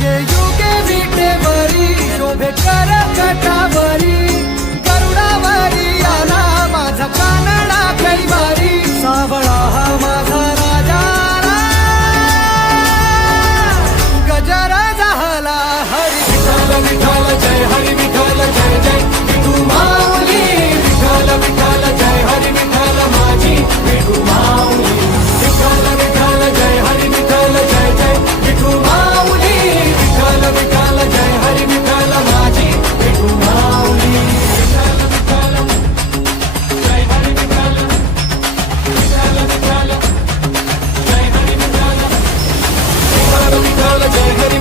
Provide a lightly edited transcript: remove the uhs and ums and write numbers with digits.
युगे युगे विटेवरी शोभे कर कटावरी गरुडावरी आला माझा कानडा कैवारी सावळा हा माझा राजा गजरा झाला हरी विठ्ठल विठ्ठल जय हरी विठ्ठल जय जय विठू माऊली विठ्ठल विठ्ठल जय हरी विठ्ठल माझी विठू माऊली विठ्ठल विठ्ठल जय हरी विठ्ठल जय जय विठू माऊली विठ्ठल विठ्ठल जय हरी विठ्ठल माझी विठू माऊली विठ्ठल विठ्ठल जय हरी विठ्ठल विठ्ठल विठ्ठल जय हरी विठ्ठल विठ्ठल विठ्ठल जय हरी